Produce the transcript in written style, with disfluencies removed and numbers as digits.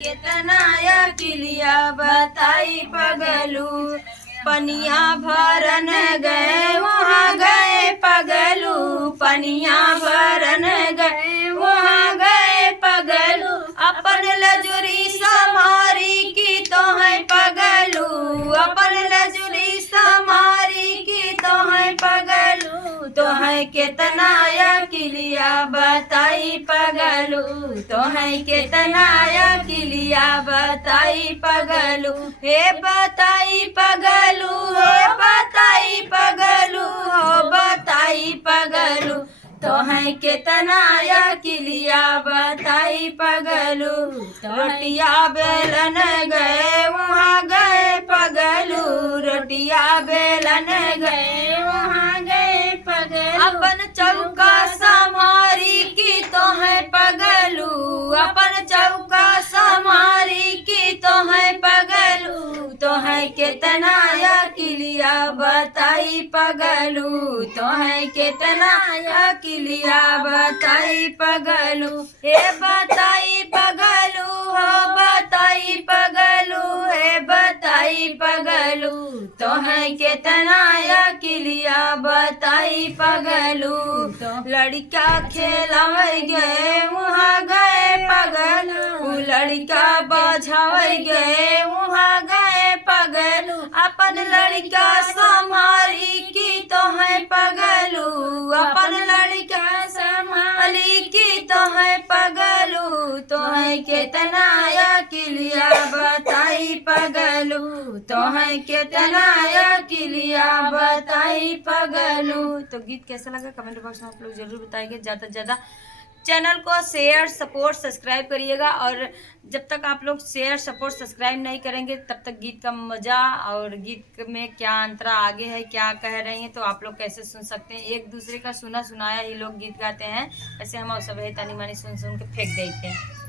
केतना अकिलिया बताई पगलू, पनिया भरन गए वहाँ गए पगलू, पनिया भरन गए वहाँ गए पगलू, अपन लजुरी समारी की तो है पगलू, अपन लजुरी समारी की तो है पगलू, तो है केतना अकिलिया बताई पगलू, तो है केतना अकिलिया बताई पगलू, हे बताई पगलू, हे बताई पगलू, हो बताई पगलू, तो है केतना अकिलिया बताई पगलू, रोटिया बेलन गए वहाँ गए पगलू, रोटिया बेलन गए वहाँ गए पगलू, अपन चौका समारी की तो है पगलू, अपन चौका समारी की तो है पगलू, तो है केतना अकिलिया बताई पगलू, तो है केतना अकिलिया बताई पगलू, हे बताई पगलू, हो बताई पगलू, हे बताई पगलू, तो है केतना अकिलिया बताई पगलू, लड़का खेलावे गए वहाँ गए पगलू, लड़का बजावे गए वहाँ गए पगलू, अपन लड़का समारी की तो है पगलू, अपन लड़का समारी की तो है पगलू, तो है केतना अकिलिया बताई पगलू, तो है केतना अकिलिया बताई पगलू। तो गीत कैसा लगा कमेंट बॉक्स में आप लोग जरूर बताइए। ज़्यादा से ज़्यादा चैनल को शेयर सपोर्ट सब्सक्राइब करिएगा, और जब तक आप लोग शेयर सपोर्ट सब्सक्राइब नहीं करेंगे तब तक गीत का मज़ा और गीत में क्या अंतरा आगे है, क्या कह रही हैं, तो आप लोग कैसे सुन सकते हैं। एक दूसरे का सुना सुनाया ही लोग गीत गाते हैं, ऐसे हम सब तानी मानी सुन सुन के फेंक देते हैं।